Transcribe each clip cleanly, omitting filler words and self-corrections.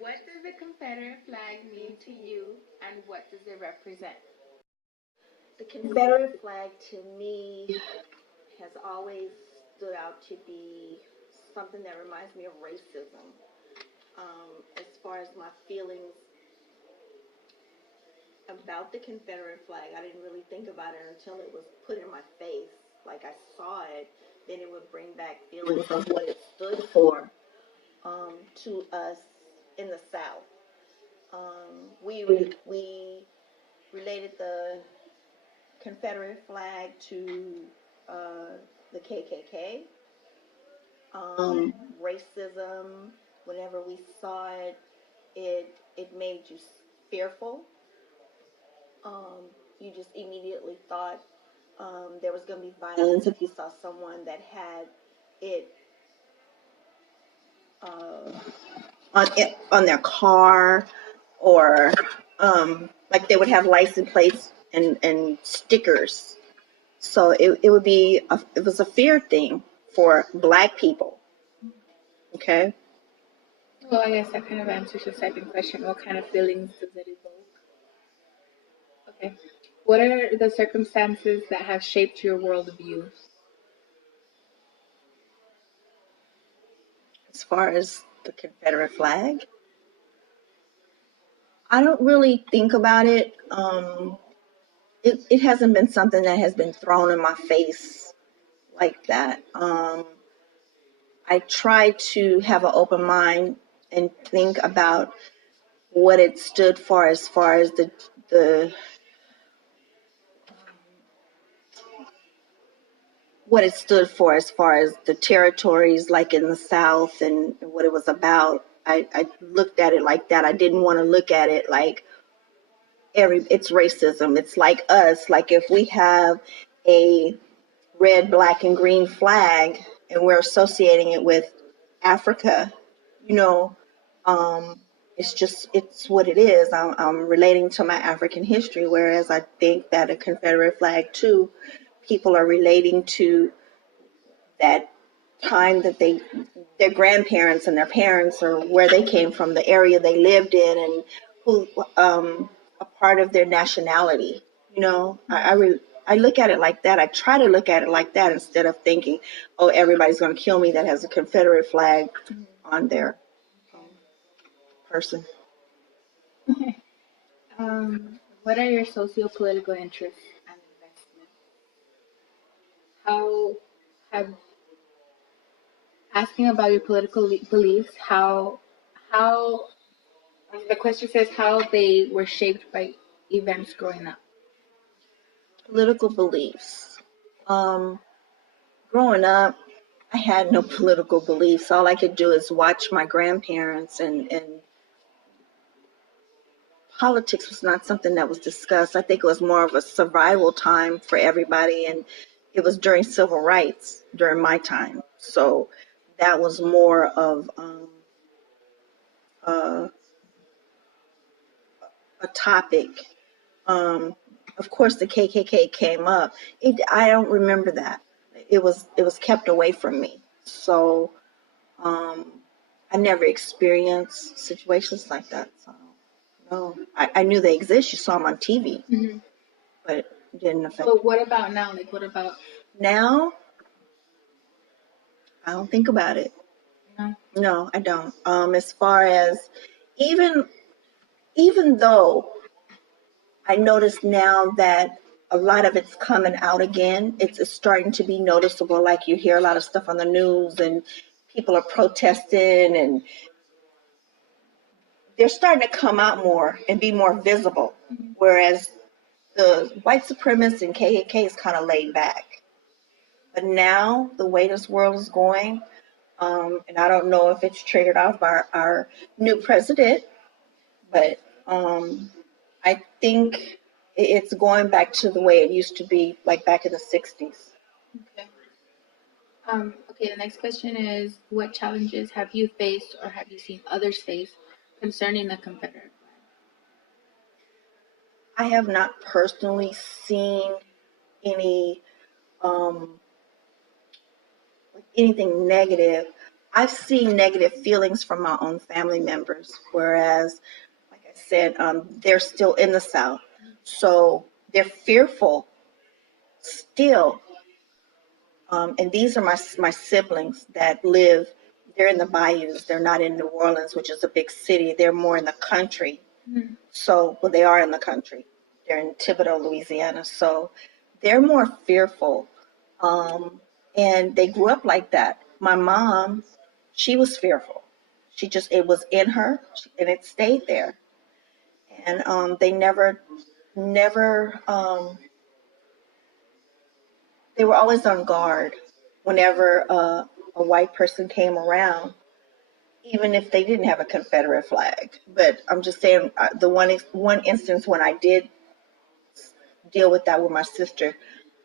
What does the Confederate flag mean to you and what does it represent? The Confederate flag to me has always stood out to be something that reminds me of racism. As far as my feelings about the Confederate flag, I didn't really think about it until it was put in my face. Like I saw it, then it would bring back feelings of what it stood for to us in the South. We related the Confederate flag to uh, the KKK. Racism. Whenever we saw it, it made you fearful. You just immediately thought there was going to be violence if you saw someone that had it uh, on their car, or like they would have license plates and stickers. So it was a fear thing for Black people. Okay. Well, I guess that kind of answers the second question. What kind of feelings does it evoke? Okay. What are the circumstances that have shaped your worldview? As far as the Confederate flag, I don't really think about it. It hasn't been something that has been thrown in my face like that. I try to have an open mind and think about what it stood for, as far as the what it stood for, as far as the territories, like in the South, and what it was about. I looked at it like that. I didn't want to look at it like it's racism. It's like us. Like if we have a red, black, and green flag and we're associating it with Africa, you know, it's what it is. I'm relating to my African history, whereas I think that a Confederate flag too, people are relating to that time that their grandparents and their parents, or where they came from, the area they lived in, and who a part of their nationality. You know, I look at it like that. I try to look at it like that instead of thinking, oh, everybody's going to kill me that has a Confederate flag on their person. What are your socio-political interests and investments? How have asking about your political beliefs? How the question says how they were shaped by events growing up. Political beliefs. Um, Growing up, I had no political beliefs. All I could do is watch my grandparents, and politics was not something that was discussed. I think it was more of a survival time for everybody, and it was during civil rights during my time. So that was more of uh, a topic. Um, of course, the KKK came up. I don't remember that. It was kept away from me. So um, I never experienced situations like that. So no, I knew they exist. You saw them on TV, Hmm. but it didn't affect But what about now? Like, what about now. I don't think about it. you No, I don't. As far as even even though I notice now that a lot of it's coming out again, it's starting to be noticeable. Like you hear a lot of stuff on the news, and people are protesting, and they're starting to come out more and be more visible. Whereas the white supremacists and KKK is kind of laid back. But now the way this world is going, and I don't know if it's triggered off by our new president, but I think it's going back to the way it used to be, like back in the 60s. okay. Okay, the next question is what challenges have you faced or have you seen others face concerning the Confederate I have not personally seen any um, anything negative. I've seen negative feelings from my own family members, whereas, like I said, they're still in the South. So they're fearful still. And these are my siblings that live, they're in the bayous. They're not in New Orleans, which is a big city. They're more in the country. Mhm. So, well, they are in the country. They're in Thibodaux, Louisiana. So they're more fearful. And they grew up like that. My mom, she was fearful. She just, it was in her and it stayed there. And they never, they were always on guard whenever a white person came around, even if they didn't have a Confederate flag. But I'm just saying, the one instance when I did deal with that with my sister,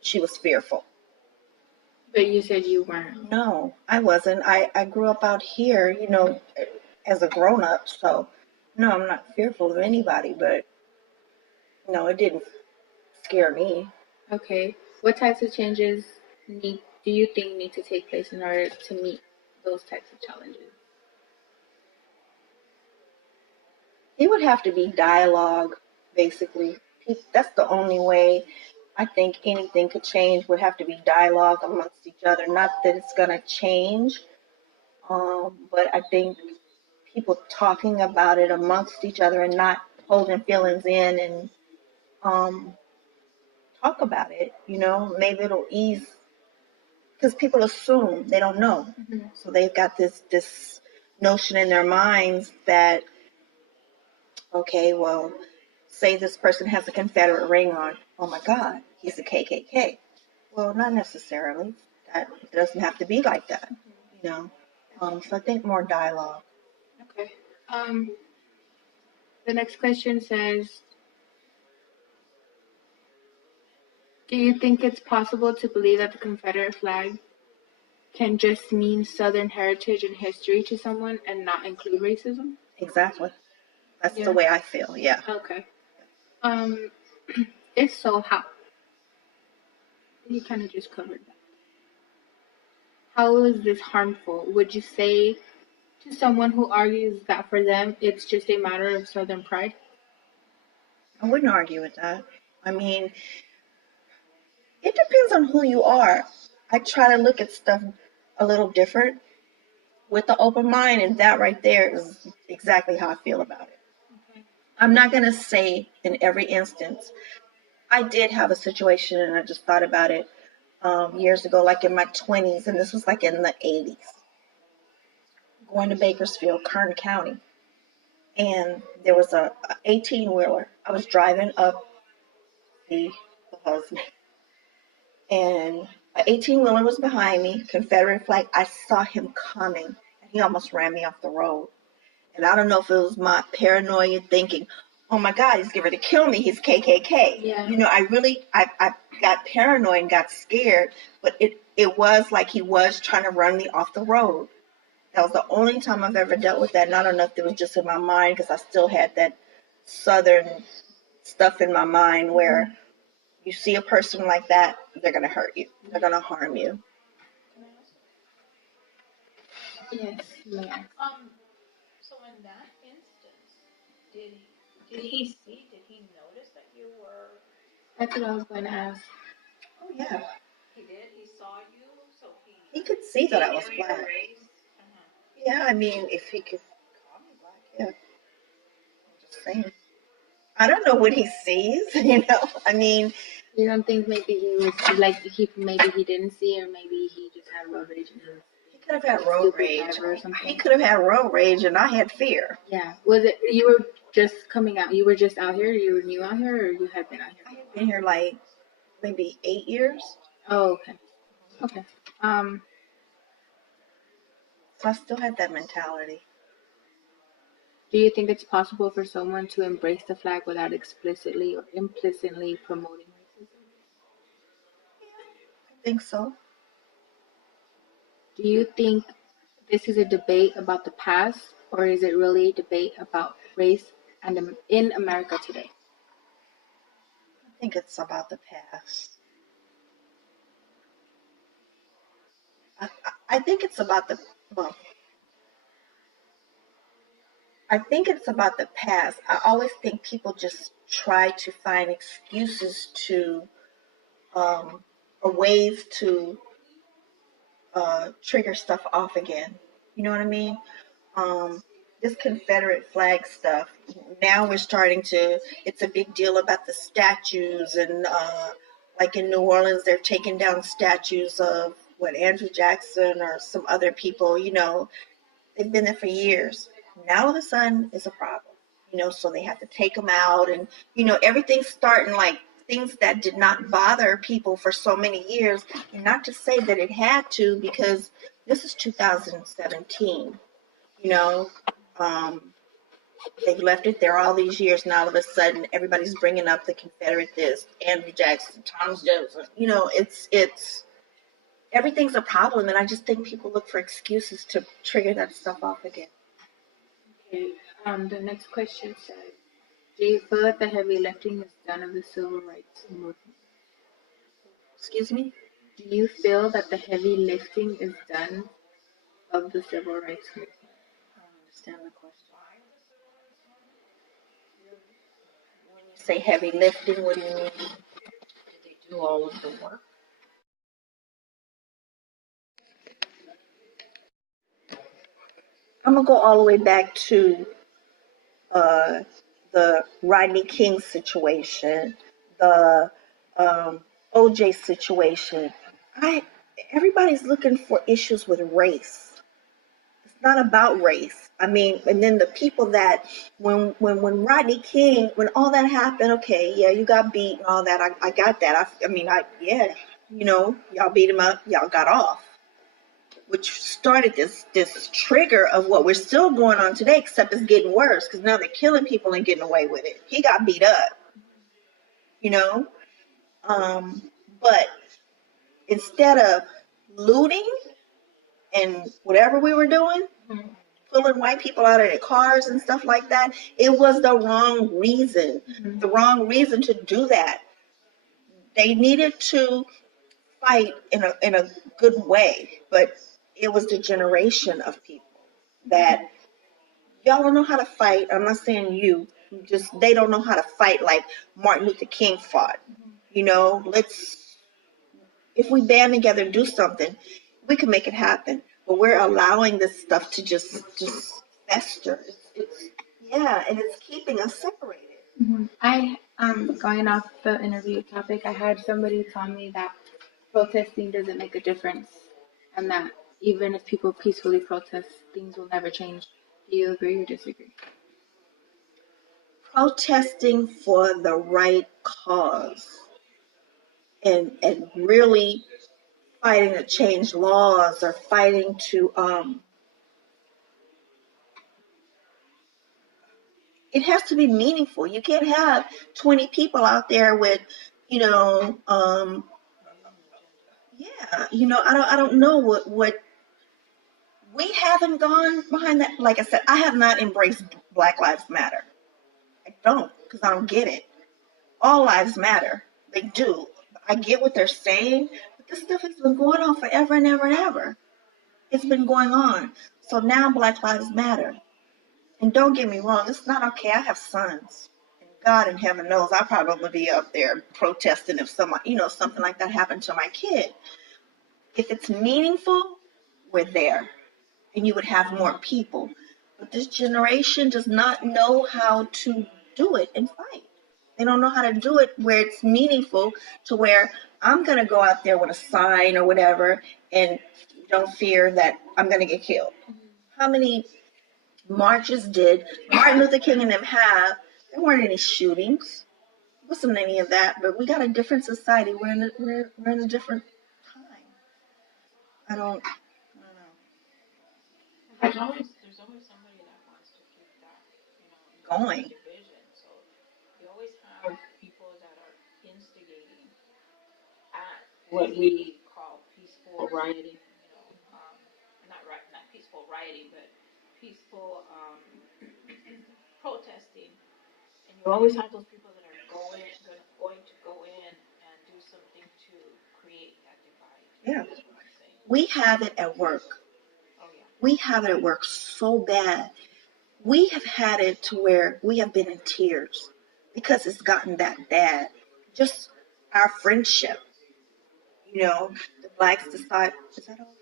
she was fearful. But you said you weren't. No, I wasn't. I grew up out here, as a grown up. So, no, I'm not fearful of anybody, but no, it didn't scare me. Okay. What types of changes do you think need to take place in order to meet those types of challenges? It would have to be dialogue, basically. That's the only way I think anything could change, would have to be dialogue amongst each other. Not that it's going to change, but I think people talking about it amongst each other and not holding feelings in and um, talk about it, maybe it'll ease, because people assume they don't know. Mhm. So they've got this notion in their minds that, okay, well, say this person has a Confederate ring on. Oh my God, he's a KKK. Well, not necessarily. That doesn't have to be like that, you know. So I think more dialogue. Okay. The next question says, do you think it's possible to believe that the Confederate flag can just mean Southern heritage and history to someone and not include racism? Exactly. That's the Yeah. way I feel. Yeah. Okay. Um, if so, how? You kind of just covered that. How is this harmful? Would you say to someone who argues that for them it's just a matter of Southern pride? I wouldn't argue with that. I mean, it depends on who you are. I try to look at stuff a little different with the open mind, and that right there is exactly how I feel about it. I'm not going to say in every instance. I did have a situation, and I just thought about it years ago, like in my 20s, and this was like in the 80s, going to Bakersfield, Kern County, and there was a 18-wheeler. I was driving up the husband, and an 18-wheeler was behind me, Confederate flag. I saw him coming, and he almost ran me off the road. And I don't know if it was my paranoia thinking, oh my God, he's getting ready to kill me. He's KKK. Yeah. I got paranoid and got scared, but it was like he was trying to run me off the road. That was the only time I've ever dealt with that. And I don't know if it was just in my mind, because I still had that Southern stuff in my mind where you see a person like that, they're going to hurt you. They're going to harm you. Yes. Yeah. So in that instance, did he notice that you were? That's what I was going to ask. Oh, yeah. He did. He saw you, so He could see that I was knew your black. race. Yeah, I mean, if he could call me black, yeah. I'm just saying. I don't know what he sees, I mean, You don't think maybe he was like maybe he didn't see, or maybe he just had road rage and he was he could have had road stupid rage. driver or He something? could have had road rage, and I had fear. Yeah. Was it you were just coming out? You were just out here? You were new out here, or you had been out I here? had been here like maybe 8 years, Oh, okay. Okay. so I still had that mentality. Do you think it's possible for someone to embrace the flag without explicitly or implicitly promoting racism? I think so. Do you think this is a debate about the past, or is it really a debate about race and in America today? I think it's about the past. I think it's about the, well, I think it's about the past. I always think people just try to find excuses to or ways to trigger stuff off again. You know what I mean? Um, this Confederate flag stuff. Now we're starting to. It's a big deal about the statues, and like in New Orleans, they're taking down statues of what Andrew Jackson or some other people. They've been there for years. Now all of a sudden, it's a problem. So they have to take them out, and everything's starting like things that did not bother people for so many years. And not to say that it had to, because this is 2017. You know, um, they've left it there all these years. Now all of a sudden, everybody's bringing up the Confederate this, Andrew Jackson, Thomas Jefferson. It's everything's a problem, and I just think people look for excuses to trigger that stuff off again. Okay. The next question says, do you feel that the heavy lifting is done of the civil rights movement? Excuse me? Do you feel that the heavy lifting is done of the civil rights movement? I don't understand the question. When you say heavy lifting, what do you mean? Did they do all of the work? I'm gonna go all the way back to uh, the Rodney King situation, the OJ situation. I Everybody's looking for issues with race. It's not about race. I mean, and then the people that when Rodney King, when all that happened, okay, yeah, you got beat and all that. I got that. I mean, yeah, y'all beat him up, y'all got off, which started this trigger of what we're still going on today, except it's getting worse because now they're killing people and getting away with it. He got beat up, you know. Um, but instead of looting and whatever we were doing, pulling white people out of their cars and stuff like that, it was the wrong reason. The wrong reason to do that. They needed to fight in a good way, but it was the generation of people that y'all don't know how to fight. I'm not saying you, just they don't know how to fight like Martin Luther King fought. Let's if we band together and do something, we can make it happen. But we're allowing this stuff to just fester. Yeah, and it's keeping us separated. I going off the interview topic, I had somebody tell me that protesting doesn't make a difference, and that even if people peacefully protest, things will never change. Do you agree or disagree? Protesting for the right cause and really fighting to change laws or fighting to it has to be meaningful. You can't have 20 people out there with, you know, yeah, I don't know what we haven't gone behind that. Like I said, I have not embraced Black Lives Matter. I don't, because I don't get it. All lives matter. They do. I get what they're saying, but this stuff has been going on forever and ever and ever. It's been going on. So now Black Lives Matter. And don't get me wrong, it's not okay. I have sons. And God in heaven knows I'll probably be up there protesting if something like that happened to my kid. If it's meaningful, we're there. And you would have more people. But this generation does not know how to do it and fight. They don't know how to do it where it's meaningful to where I'm going to go out there with a sign or whatever and don't fear that I'm going to get killed. How many marches did Martin Luther King and them have? There weren't any shootings. There wasn't any of that. But we got a different society. We're in a different time. I don't know. There's always somebody that wants to keep that, Going. division. So you always have people that are instigating at what we call peaceful rioting. Not peaceful rioting, but peaceful protesting. And you always have those people that are going to go in and do something to create that divide. Yeah. Is what I'm saying. We have it at work. Oh yeah. We have it at work so bad. we have had it to where we have been in tears because it's gotten that bad. Just our friendship, the blacks decide, is that all?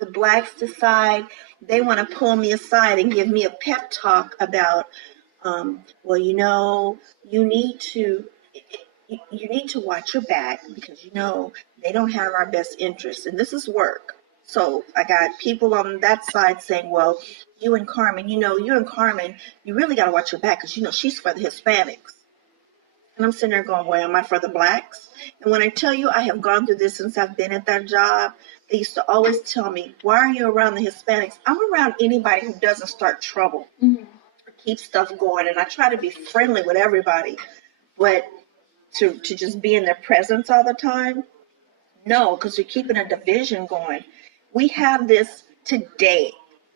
The blacks decide they want to pull me aside and give me a pep talk about, well, you need to you need to watch your back because they don't have our best interests, and this is work. So I got people on that side saying, well, you and Carmen, you really got to watch your back because she's for the Hispanics. And I'm sitting there going, well, am I for the blacks? And when I tell you I have gone through this since I've been at that job, they used to always tell me, why are you around the Hispanics? I'm around anybody who doesn't start trouble or keep stuff going. And I try to be friendly with everybody. But to just be in their presence all the time, no, because you're keeping a division going. We have this today,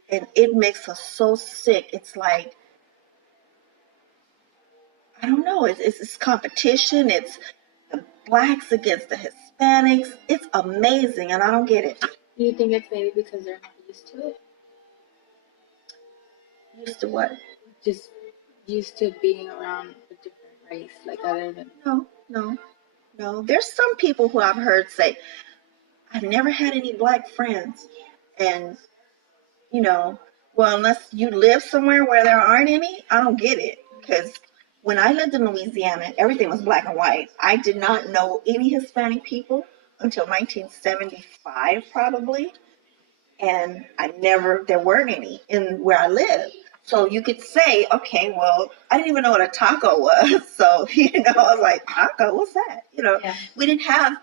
and it makes us so sick. It's like, I don't know, it's competition. It's the blacks against the Hispanics. It's amazing, and I don't get it. Do you think it's maybe because they're not used to it? Used to what? Just used to being around a different race, like other than. No. There's some people who I've heard say, I've never had any black friends. And, well, unless you live somewhere where there aren't any, I don't get it. Because when I lived in Louisiana, everything was black and white. I did not know any Hispanic people until 1975, probably. And there weren't any in where I lived. So you could say, okay, well, I didn't even know what a taco was. So, I was like, taco, what's that? Yeah. We didn't have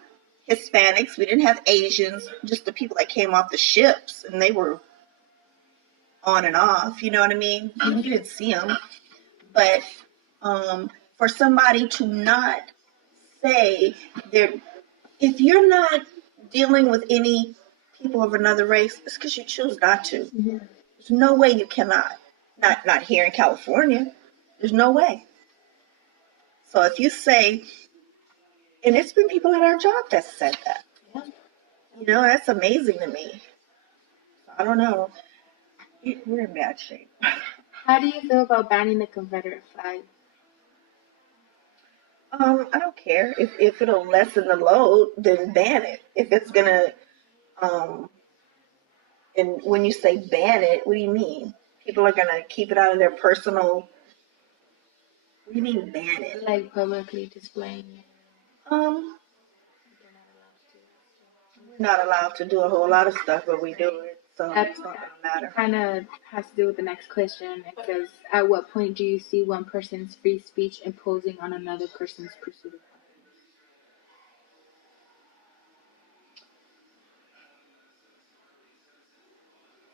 Hispanics. We didn't have Asians, just the people that came off the ships. And they were on and off, you know what I mean? You didn't see them. But for somebody to not say, if you're not dealing with any people of another race, it's because you choose not to. Mm-hmm. There's no way you cannot. Not here in California. There's no way. So if you say, and it's been people at our job that said that. Yeah. That's amazing to me. I don't know. We're in bad shape. How do you feel about banning the Confederate flag? I don't care. If it'll lessen the load, then ban it. If it's gonna, and when you say ban it, what do you mean? People are gonna keep it out of their personal. What do you mean ban it? Like publicly displaying it. We're not allowed to do a whole lot of stuff, but we do it, so it's not gonna matter. Kind of has to do with the next question. It says, at what point do you see one person's free speech imposing on another person's pursuit of happiness?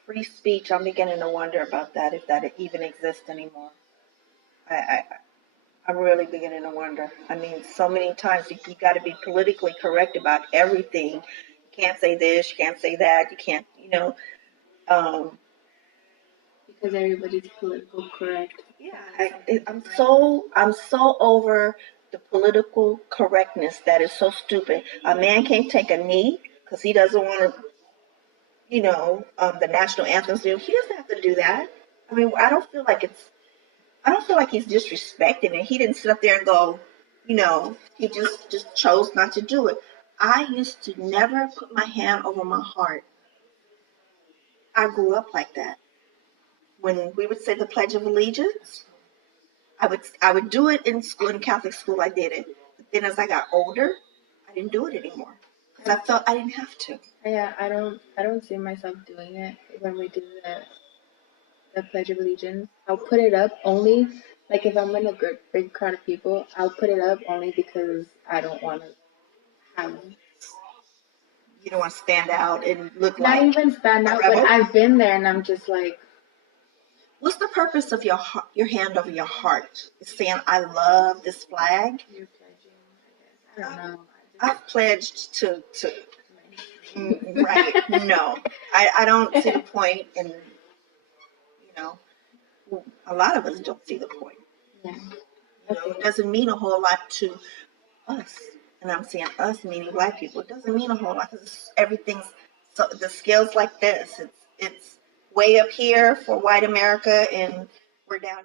Free speech, I'm beginning to wonder about that, if that even exists anymore. I'm really beginning to wonder. I mean, so many times you got to be politically correct about everything. You can't say this, you can't say that, you can't, Because everybody's political correct. Yeah, I'm so over the political correctness that is so stupid. A man can't take a knee because he doesn't want to, the national anthem. He doesn't have to do that. I mean, I don't feel like he's disrespecting it. He didn't sit up there and go, he just chose not to do it. I used to never put my hand over my heart. I grew up like that. When we would say the Pledge of Allegiance, I would do it in school, in Catholic school. I did it, but then as I got older, I didn't do it anymore because I felt I didn't have to. Yeah, I don't see myself doing it when we do the Pledge of Allegiance. I'll put it up only, like if I'm in a big crowd of people, I'll put it up only because I don't want to have. You don't want to stand out and look not like. Not even stand out, but I've been there and I'm just like. What's the purpose of your hand over your heart? It's saying, I love this flag. You're pledging, I guess. I don't know. I've pledged to right. No, I don't see the point, and a lot of us don't see the point. Yeah. It doesn't mean a whole lot to us, and I'm saying us meaning black people. It doesn't mean a whole lot because everything's so the scales like this. It's way up here for white America, and we're down